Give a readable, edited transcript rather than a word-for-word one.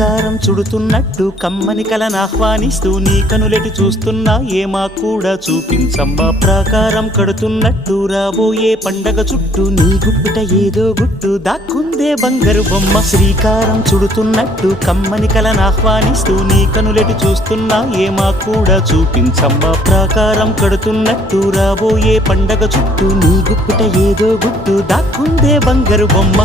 శ్రీకారం చుడుతున్నట్టు కమ్మని కలను ఆహ్వానిస్తూ నీ కనులెటి చూస్తున్నా ఏమా కూడా చూపించమ్మా ప్రాకారం కడుతున్నట్టు రాబోయే పండగ చుట్టూ నీ గుప్పిట ఏదో గుట్టు దాక్కుందే బంగారు బొమ్మ శ్రీకారం చుడుతున్నట్టు కమ్మని కలను ఆహ్వానిస్తూ నీ కనులెటి చూస్తున్నా ఏమా కూడా చూపించమ్మా ప్రాకారం కడుతున్నట్టు రాబోయే పండగ చుట్టూ నీ గుప్పిట ఏదో గుట్టు దాక్కుందే బంగారు బొమ్మ